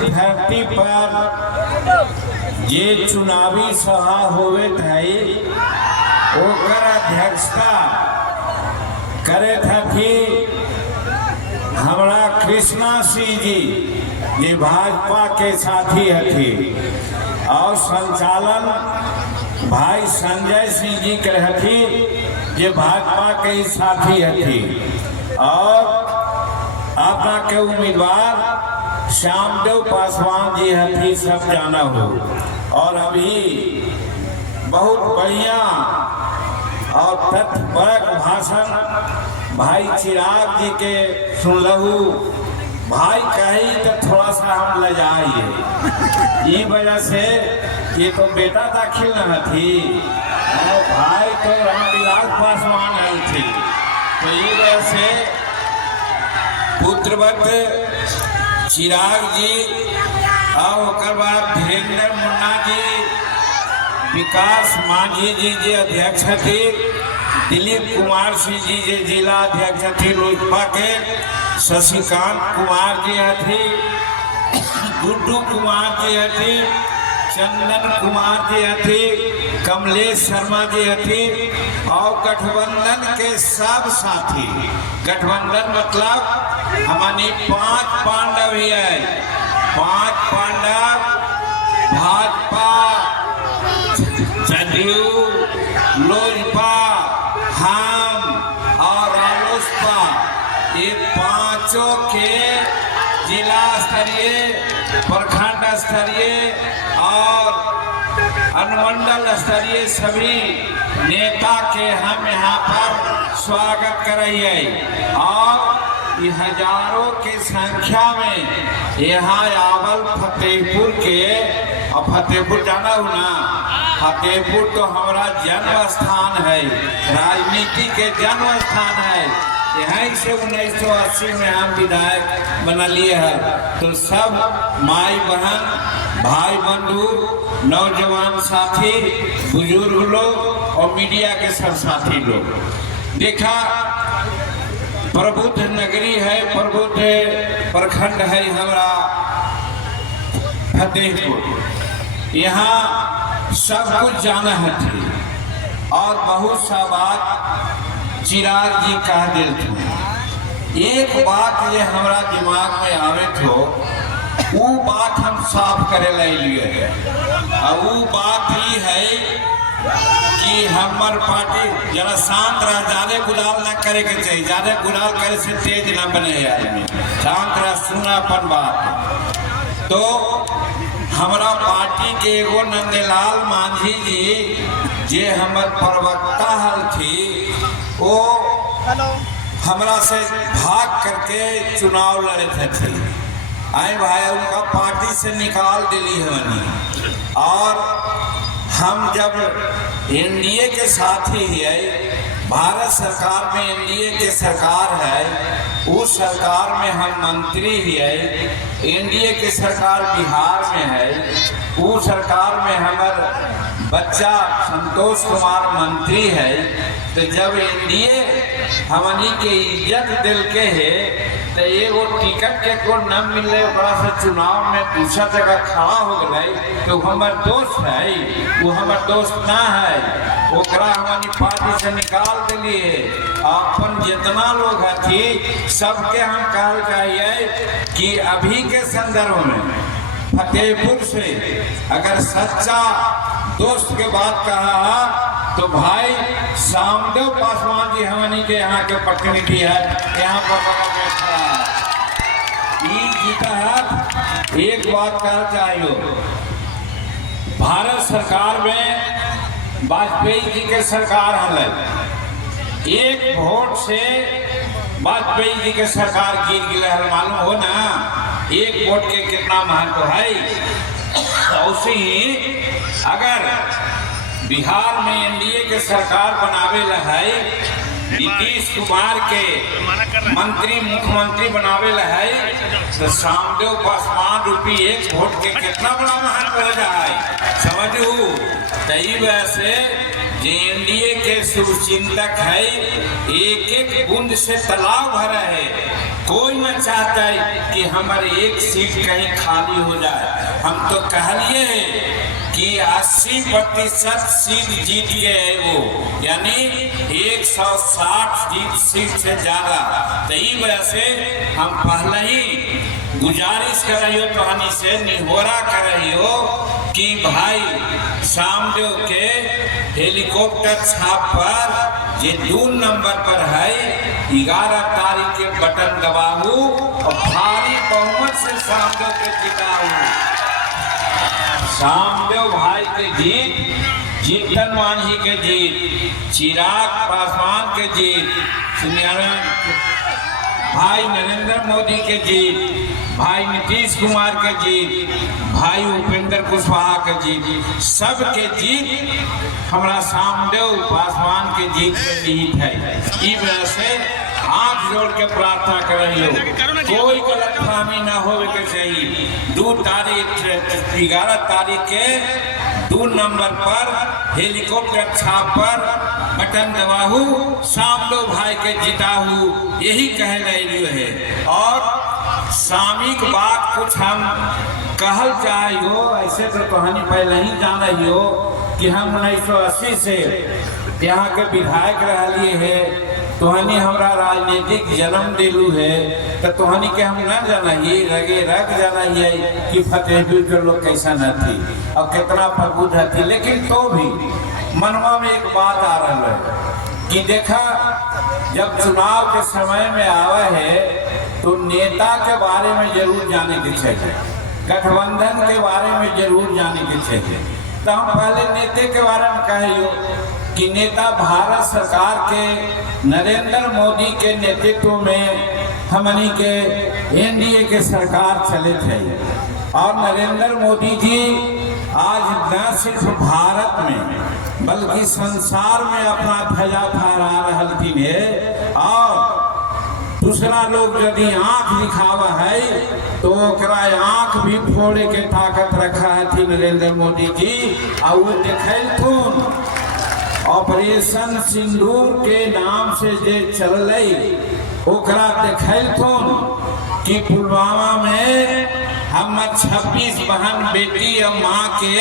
धरती पर ये चुनावी सभा होवे थी ओकर अध्यक्षता करे थी हमरा कृष्णा सिंह जी ये भाजपा के साथी हथी और संचालन भाई संजय सिंह जी के हथी ये भाजपा के ही साथी हथी और आपका के उम्मीदवार श्यामदेव पासवान जी हथी सब जाना हो। और अभी बहुत बढ़िया और तथ्यपरक भाषण भाई चिराग जी के सुनलहू। भाई कही तो थोड़ा सा हम ले जाइए ये वजह से ये तो बेटा दाखिल न थी और भाई तो रामविलास पासवान है थी तो ये वजह से पुत्रवत चिराग जी और बाद धीरेन्द्र मुन्ना जी विकास मांझी जी जे अध्यक्ष थे दिलीप कुमार सिंह जी जे जिला अध्यक्ष थे लोजपा के शशिकांत कुमार जी थे गुड्डू कुमार जी थे चंदन कुमार जी थे कमलेश शर्मा जी थे और गठबंधन के सब साथी। गठबंधन मतलब हमारी 5 पांडव ही है। 5 पांडव भाजपा जदयू लोजपा हम और रालोसपा ये पांचों के जिला स्तरीय प्रखंड स्तरीय और अनुमंडल स्तरीय सभी नेता के हम यहाँ पर स्वागत करिए और ये हजारों की संख्या में यहाँ आवल फतेहपुर के और फतेहपुर जाना हो ना फतेहपुर तो हमारा जन्म स्थान है राजनीति के जन्म स्थान है। यहीं से 1980 में हम विधायक बना लिए हैं। तो सब माई बहन भाई बंधु नौजवान साथी बुजुर्ग लोग और मीडिया के सब साथी लोग देखा प्रबुद्ध नगरी है प्रबुद्ध प्रखंड है हमारा फतेहपुर। यहाँ सब कुछ जाना है थी और बहुत सा बात चिराग जी कह दिल थे। एक बात ये हमारा दिमाग में आवे थो वो बात हम साफ करे लिए है और वो बात ही है कि हमार पार्टी जरा शांत रह ज्यादा गुलाल ना करे के चाहिए। ज्यादा गुलाल करे से तेज ना बने आदमी शांत रह सुना अपन बात। तो हमारा पार्टी के एगो नंदलाल मांझी जी जे हमार प्रवक्ता हल थी वो हमरा से भाग करके चुनाव लड़े थे। आए भाई उनका पार्टी से निकाल दिली हमने और हम जब एनडीए के साथी है भारत सरकार में एनडीए के सरकार है उस सरकार में हम मंत्री ही है। एनडीए की सरकार बिहार में है उस सरकार में हमारे बच्चा संतोष कुमार मंत्री है। तो जब एनडीए हमनी के इज्जत दिल के है तो एगो टिकट के को न मिले बड़ा से चुनाव में दूसरा जगह खड़ा हो गए तो हमार दोस्त है वो हमार दोस्त ना है ओकरा हमारी पार्टी से निकाल दिलिए। अपन जितना लोग थी सबके हम कहल चाहिए कि अभी के संदर्भ में फतेहपुर से अगर सच्चा दोस्त के बात कहा तो भाई श्यामदेव पासवान जी हमनी के यहाँ के प्रतिनिधि है यहाँ पर बैठा जीता है। एक बात कहना चाहिए भारत सरकार में वाजपेयी जी के सरकार है एक वोट से वाजपेयी जी के सरकार गिर गया है मालूम हो ना एक वोट के कितना महत्व है। उसी ही अगर बिहार में एनडीए के सरकार बनावे है नीतीश कुमार के मंत्री मुख्यमंत्री बनावे है तो श्यामदेव पासवान रूपी एक वोट के कितना बड़ा महत्व हो जाए समझू। तो वजह से जो एनडीए के शुभचिंतक है, एक एक बूंद से तालाब भरा है। कोई न चाहता है कि हमारे एक सीट कहीं खाली हो जाए। हम तो कहलिए कि 80% सीट जीत गए वो, यानी 160 सीट से ज्यादा। तो इस वजह से हम पहले ही गुजारिश कर रही हो, कहानी से निहोरा कर रही हो कि भाई सामदेव के हेलीकॉप्टर छाप पर ये 2 नंबर पर है, 11 तारीख के बटन दबाऊ और भारी बहुमत से सामदेव के जिताऊ। सामदेव भाई के जीत, जीतन मांझी के जीत, चिराग पासवान के जीत, भाई नरेंद्र मोदी के जीत, भाई नीतीश कुमार के जीत, भाई उपेंद्र कुशवाहा के जीत, सबके जीत हमारा सामदेव पासवान के जीत में निहित है। इस वजह से हाथ जोड़ के प्रार्थना कर रही हो, कोई गलतफहमी न हो के चाहिए। 11 तारीख के 2 नंबर पर हेलीकॉप्टर छाप पर बटन दबाहू, सामदेव भाई के जिताहू, यही कह रही है। और सामयिक बात कुछ हम कहल चाहे हो, ऐसे तो कहानी पहले ही जान रही हो कि हम 1980 से यहाँ के विधायक रहिए है, तोहनी हमरा राजनीतिक जन्म दिलू है, तो तोहनी के हम न जानिए रगे रख जानिए कि फतेहपुर के लोग कैसा न थी और कितना प्रबुद्ध थी। लेकिन तो भी मनवा में एक बात आ रहा है कि देखा जब चुनाव के समय में आवा है तो नेता के बारे में जरूर जाने के चाहिए, गठबंधन के बारे में जरूर जाने के चाहिए। तो हम पहले नेता के बारे में कहे कि नेता भारत सरकार के नरेंद्र मोदी के नेतृत्व में हमनी के एनडीए के सरकार चले थे। और नरेंद्र मोदी जी आज न सिर्फ भारत में बल्कि संसार में अपना ध्वजा फहरा रहलखिन है। और दूसरा लोग यदि आंख दिखावा है तो ओकरा आंख भी फोड़े के ताकत रखा है नरेंद्र मोदी जी। और वो देखलथुन ऑपरेशन सिंदूर के नाम से जे चल ओकरा देखलथुन कि पुलवामा में हम 26 बहन बेटी और माँ के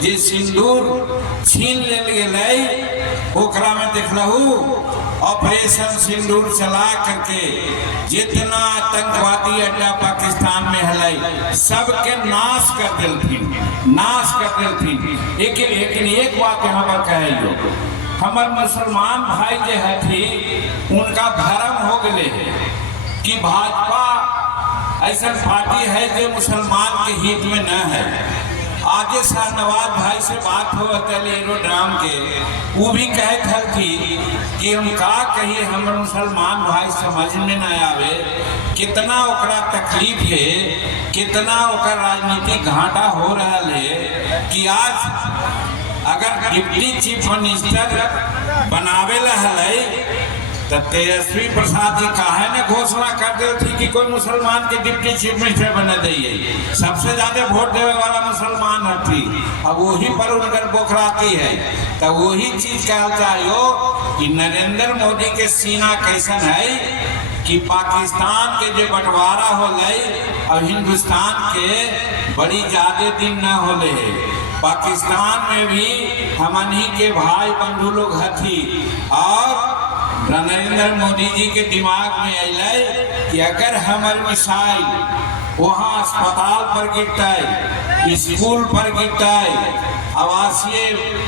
जे सिंदूर छीन लेल गेलै, ओकरा में देखलहू ऑपरेशन सिंदूर चला करके जितना आतंकवादी अड्डा पाकिस्तान में है सबके नाश कर दिलथिन, नाश कर दिलथिन। लेकिन एक बात यहाँ पर कहे जो हमारे मुसलमान भाई जे हथी उनका भरम हो गए कि भाजपा ऐसा पार्टी है जो मुसलमान के हित में न है। आगे शाहनवाज भाई से बात हो एरोड्राम के, वो भी कहते थी कि हम का कहिए हमारे मुसलमान भाई समझ में न आवे, कितना ओकरा तकलीफ है, कितना ओकर राजनीतिक घाटा हो रहा है कि आज अगर डिप्टी चीफ मिनिस्टर बनावे है तो तेजस्वी प्रसाद जी काहे ने घोषणा कर दे थी कि कोई मुसलमान के डिप्टी चीफ मिनिस्टर बना दिए। सबसे ज्यादा वोट देने वाला मुसलमान थी, अब वही पर उनकर बोखराती है। तो वही चीज कहना चाहिए कि नरेंद्र मोदी के सीना कैसन है कि पाकिस्तान के जो बंटवारा हो और हिंदुस्तान के बड़ी ज्यादा दिन न होले है। पाकिस्तान में भी हमनी के भाई बंधु लोग हथी और नरेंद्र मोदी जी के दिमाग में अल कि अगर हमारे मिसाइल वहाँ अस्पताल पर गिरता है, स्कूल पर गिरता है, आवासीय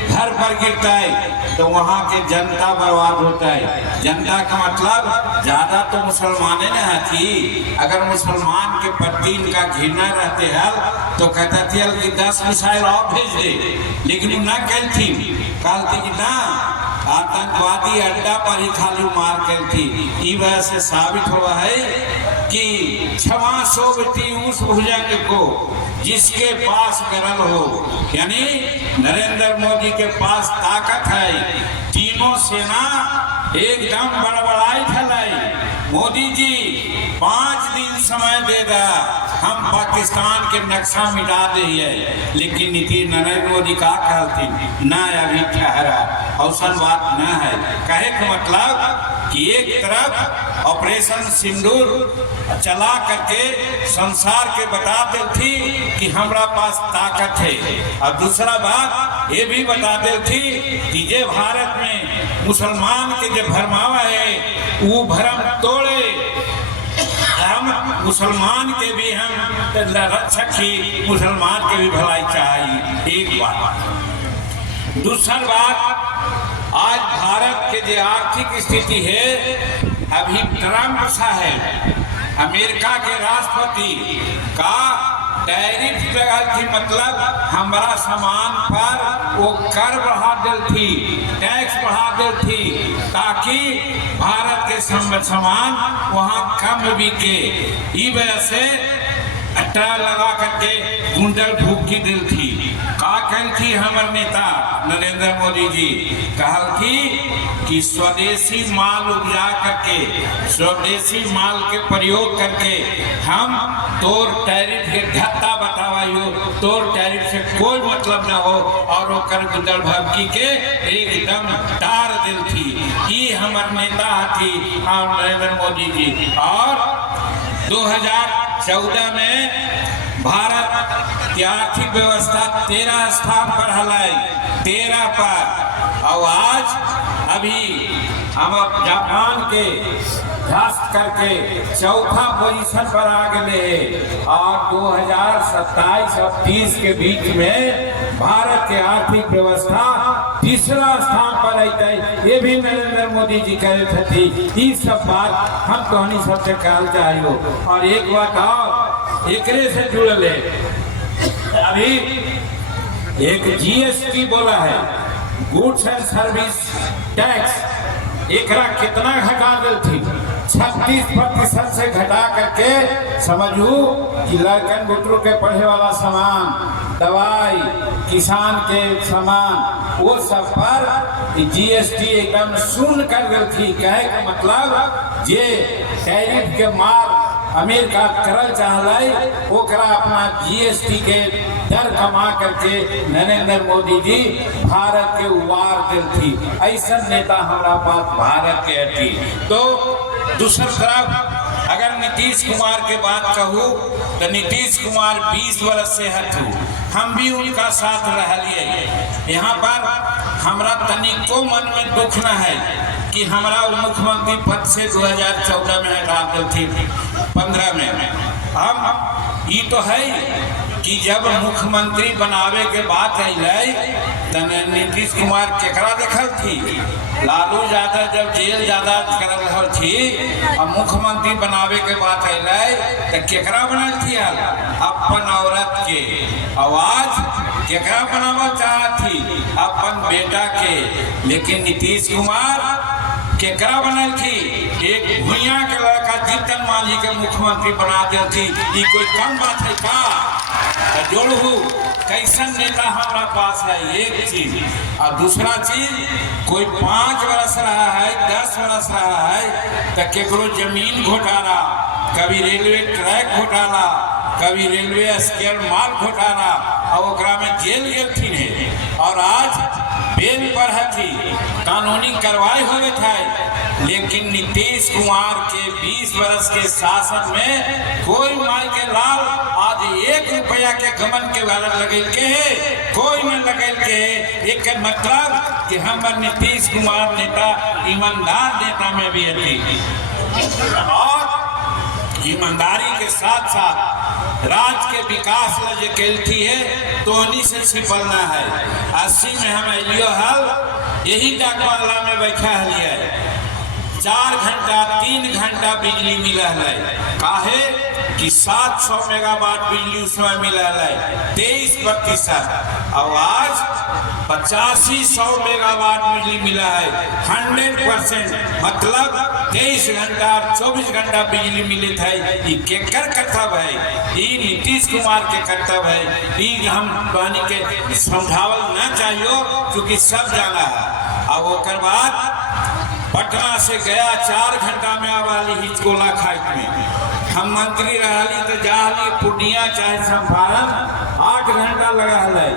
घर पर गिरता है तो वहाँ के जनता बर्बाद होता है। जनता का मतलब ज्यादा तो मुसलमान न थी, अगर मुसलमान के प्रति इनका घृणा रहते हैं तो कहता थी कि 10 मिसाइल और भेज दे, लेकिन न कहती कहती कि ना आतंकवादी अड्डा पर ही खाली मार कर थी। इस वजह से साबित हुआ है कि क्षमा सोबती उस भुजंग को जिसके पास गरल हो, यानी नरेंद्र मोदी के पास ताकत है। तीनों सेना एकदम बड़बड़ाई फैलाई, मोदी जी 5 दिन समय दे दा, हम पाकिस्तान के नक्शा मिटा दिए, लेकिन नरेंद्र मोदी का कहती ना अभी ठहरा, औसन बात न है। कहे का मतलब कि एक तरफ ऑपरेशन सिंदूर चला करके संसार के बता देती कि हमारा पास ताकत है, और दूसरा बात ये भी बता देती कि जे भारत में मुसलमान के जो भरमावा है वो भरम तोड़े, हम मुसलमान के भी हम रक्षक ही, मुसलमान के भी भलाई चाहिए। एक बात। दूसरा बात, आज भारत के जो आर्थिक स्थिति है, अभी ट्रंप साहब अमेरिका के राष्ट्रपति का टैरिफ लगा थी, मतलब हमारा सामान पर वो कर बढ़ा देती, टैक्स बढ़ा देती, ताकि भारत के सामान वहाँ कम बिके। इस वजह से अट्टा लगा करके गुंडल फूकी दिल थी। का कहल थी हमारे नेता नरेंद्र मोदी जी, कहल थी कि स्वदेशी माल उपजा करके, स्वदेशी माल के प्रयोग करके हम तोर टैरिफ के धत्ता बतावाइयो, तोर टैरिफ से कोई मतलब न हो, और वो कर गुंडल भक्की के एकदम टार दिल थी। ये हमारे नेता थी नरेंद्र मोदी जी। और 2014 में भारत की आर्थिक व्यवस्था 13 स्थान पर हलाई, 13 पर, और आज अभी हम जापान के ध्वस्त करके चौथा पोजीशन पर आ गए, और 2027 और 30 के बीच में भारत के आर्थिक व्यवस्था तीसरा स्थान पर आते, ये भी नरेंद्र मोदी जी कहे थे। ये सब बात हम कहनी सबसे कहल चाहिए। और एक बात और एकरे से जुड़ल है, अभी एक जीएसटी बोला है, गुड्स एंड सर्विस टैक्स, एकरा कितना घटा गई थी, 36% से घटा करके समझू कि लड़कन बुतरू के पढ़े वाला सामान, दवाई, किसान के सामान, वो सब पर जीएसटी एकदम शून्य कर गई थी। कहे का मतलब जे टैरिफ के मार अमेरिका करल चाहलाई, ओकरा अपना जीएसटी के दर कमा करके नरेंद्र मोदी जी भारत के उबार दिल थी। ऐसा नेता हमारा पास भारत के हटी। तो दूसरी तरफ अगर नीतीश कुमार के बात कहूँ तो नीतीश कुमार 20 वर्ष से हटू, हम भी उनका साथ रह लिए। यहाँ पर हमारा तनिको मन में दुख न है कि हमारा मुख्यमंत्री पद से 2014 में हटा दी थी, 15 में। हम ये तो है कि जब मुख्यमंत्री बनावे के बात अल तो नीतीश कुमार केकरा देखल थी, लालू यादव जब जेल ज्यादा कर रहा थी और मुख्यमंत्री बनावे के बात अल तो केकरा बनल थी, अपन औरत के। आवाज केकरा बनावा चाहती, अपन बेटा के। लेकिन नीतीश कुमार केकरा बनल थी, एक भुइया के लड़का जीतन मांझी के मुख्यमंत्री बना देती। ये कोई कम बात है का? जोड़ू कैसन नेता हमारा पास है, एक चीज। और दूसरा चीज, कोई 5 वर्ष रहा है, 10 वर्ष रहा है तो केकरो जमीन घोटाला, कभी रेलवे ट्रैक घोटाला, कभी रेलवे स्केल माल घोटाला, और ओकरा में जेल गेलथिन है। और आज बेल पर हथी, कानूनी कार्रवाई हो गई था। लेकिन नीतीश कुमार के 20 वर्ष के शासन में कोई माई के लाल आज 1 रुपया के गमन के वाला लगे के है, कोई न लगे के है। एक मतलब कि हमारे नीतीश कुमार नेता ईमानदार नेता में भी है, और ईमानदारी के साथ साथ राज्य के विकास जो कहती है तो उन्हीं से छिपलना है। 80 में हम अलियो हल, यही डाकवाला में बैठा है, 4 घंटा 3 घंटा बिजली मिला है। काहे कि 700 मेगावाट बिजली उस समय मिला है, 23%। और आज 8500 मेगावाट बिजली मिला है, 100%। मतलब 23 घंटा 24 घंटा बिजली मिले थे। ये केकर कर्तव्य है? ये नीतीश कुमार के कर्तव्य है। ये हम पानी के समझावल न चाहिए, क्योंकि सब जाना है। अब ओकर बाद पटना से गया 4 घंटा में आवाली हिचकोला खाई में, हम मंत्री रही तो जाली पूर्णिया चाहे चंपारण 8 घंटा लगा है।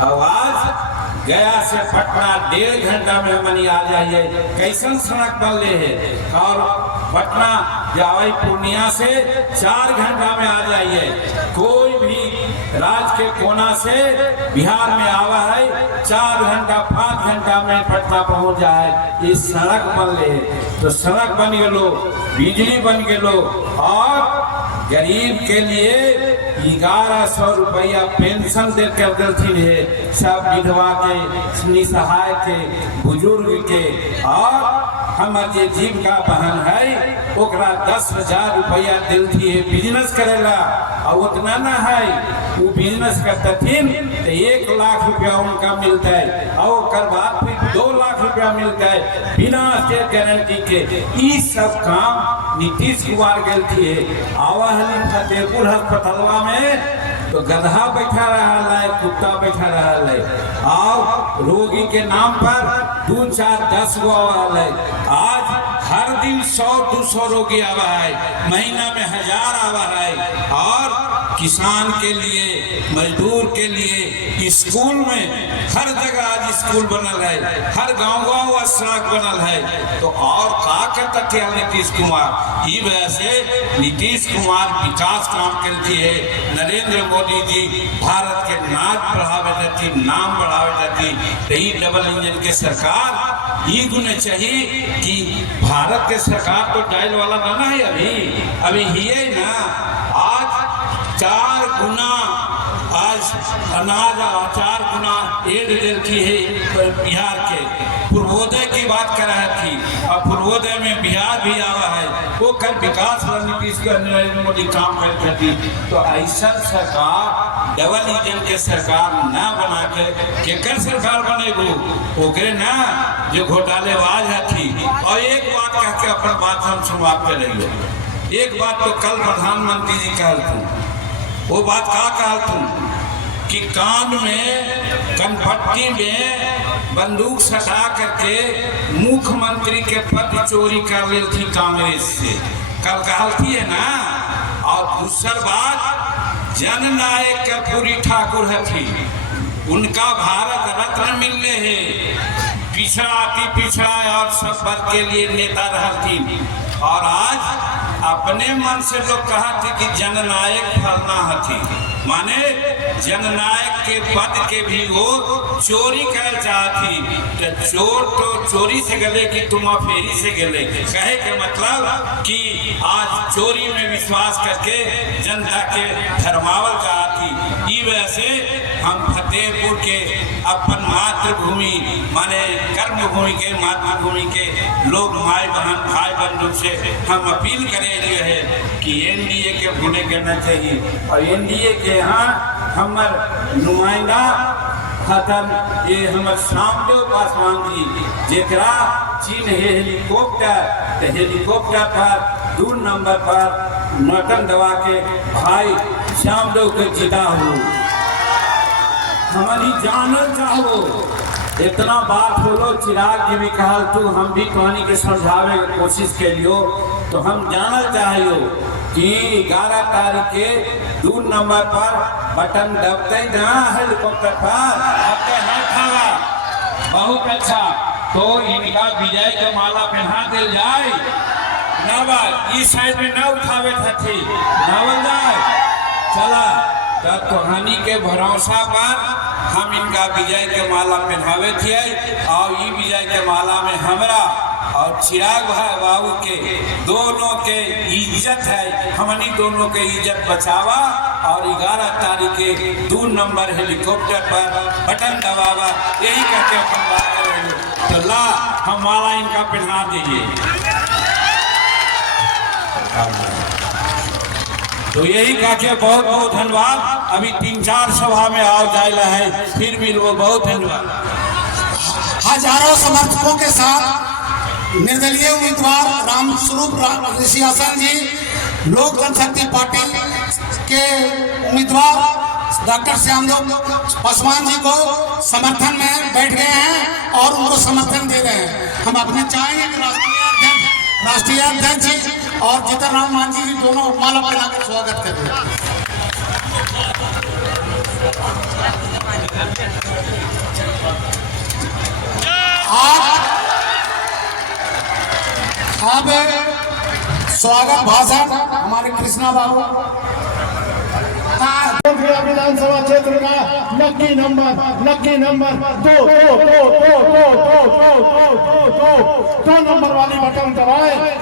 और आज गया से पटना 1.5 घंटा में हमनी आ जाइए। कैसन सड़क बनले है। और पटना जावे पूर्णिया से 4 घंटा में आ जाइए। कोई भी राज्य के कोना से बिहार में आवा है 4 घंटा 5 घंटा में पटना पहुंच जाए। इस सड़क बनले है। तो सड़क बन गलो, बिजली बन गलो, और गरीब के लिए 1100 रुपया पेंशन देकर देती है। सब विधवा के, निसहाय के, बुजुर्ग के, और हमारे जीविका बहन है ओकरा 10,000 रुपया देती है बिजनेस करेला। और उतना ना है वो बिजनेस करतीन तो 1 लाख रुपया उनका मिलता है। और बाद फिर 2 लाख रुपया मिलता है बिना स्टेट गारंटी के। ये सब काम नीतीश कुमार गलती है। आवा है फतेहपुर अस्पतालवा में तो गधा बैठा रहा है, कुत्ता बैठा रहा है, और रोगी के नाम पर 2, 4, 10 गो है। आज हर दिन 100-200 रोगी आवा है, महीना में 1000 आवा है। और किसान के लिए, मजदूर के लिए स्कूल में हर जगह आज स्कूल बनल है, हर गांव सड़क बनल है। तो और का करता थे नीतीश कुमार। ये वजह से नीतीश कुमार विकास काम करती है। नरेंद्र मोदी जी भारत के नाच बढ़ावे जाती, नाम बढ़ावे जाती। यही डबल इंजन के सरकार ये गुण चाहिए कि भारत के सरकार तो डायल वाला ना है अभी ही है ना। आज 4 गुना आज अनाज 4 गुना एड देती है बिहार के। पूर्वोदय की बात कर रही थी, और पूर्वोदय में बिहार भी आवा है। वो कल विकास रणनीति का नरेंद्र मोदी काम करती थी। तो ऐसा सरकार डबल इंजन के सरकार ना बना के केकर सरकार बनेगो ओकरे ना जो घोटालेबाज थी। और एक बात कह के अपन बात हम समाप्त करेंगे। एक बात तो कल प्रधानमंत्री जी कहते, वो बात का कहते कि कान में कनपट्टी में बंदूक सटा करके मुख्यमंत्री के पद चोरी कर ली थी कांग्रेस से। कल कहती है ना। और दूसर बात जननायक कर्पूरी ठाकुर थी, उनका भारत रत्न मिलने है। पिछड़ा अति पिछड़ा और सब वर्ग के लिए नेता रहती। और आज अपने मन से लोग कहा थे कि जननायक फलना हथी, माने जननायक के पद के भी वो चोरी कर चाहती। तो चोर तो चोरी से गले कि तुम फेरी से गले। कहे के मतलब कि आज चोरी में विश्वास करके जनता के धर्मावल चाहती। इस वजह से हम फतेहपुर के अपन मातृभूमि माने कर्मभूमि के, मातृभूमि के लोग, माए बहन भाई बंधु से हम अपील करें है कि एनडीए के भूले करना चाहिए। और एनडीए के यहाँ हमार नुमाइंदा खत्म ये हमार श्यामदेव पासवान जी जेकरा चीन हेलीकॉप्टर, तो हेलीकॉप्टर पर 2 नंबर पर नौटन दबा के भाई श्यामदेव के जीता हो। हमारी जानल चाहो इतना बात बोलो। चिराग जी भी कहल तू, हम भी कहानी के समझावे की कोशिश के लियो। तो हम जानल चाहिए कि 11 तारीख के 2 नंबर पर बटन दबते ना हेलीकॉप्टर पर बहुत अच्छा। तो इनका विजय के माला पहना दिल जाए ना, इस साइड में न उठावे थे नावल जाए। चला कहानी के भरोसा पर हम इनका विजय के माला पहनावे थे। और ये विजय के माला में हमरा और चिराग भाई बाबू के दोनों के इज्जत है। हमनी दोनों के इज्जत बचावा। और 11 तारीख के 2 नंबर हेलीकॉप्टर पर बटन दबावा, यही करके अपन बात करेंगे। तो ला हम माला इनका पहना दीजिए। तो यही कह के बहुत बहुत धन्यवाद। अभी 3-4 सभा में आओ जाए है, फिर मिलो। बहुत धन्यवाद। हजारों समर्थकों के साथ निर्दलीय उम्मीदवार रामस्वरूप ऋषि आसन जी, लोक जनशक्ति पार्टी के उम्मीदवार डॉक्टर श्यामदेव पासवान जी को समर्थन में बैठ गए हैं और उनको समर्थन दे रहे हैं। हम अपने चाहेंगे कि राष्ट्रीय अध्यक्ष राष्ट्रीय अध्यक्ष जी और जीतन राम मांझी जी दोनों माला पहनाकर स्वागत करें। अब स्वागत भाषण हमारे कृष्णा बाबू विधानसभा क्षेत्र का लकी नंबर 2 नंबर वाली बटन दबाए।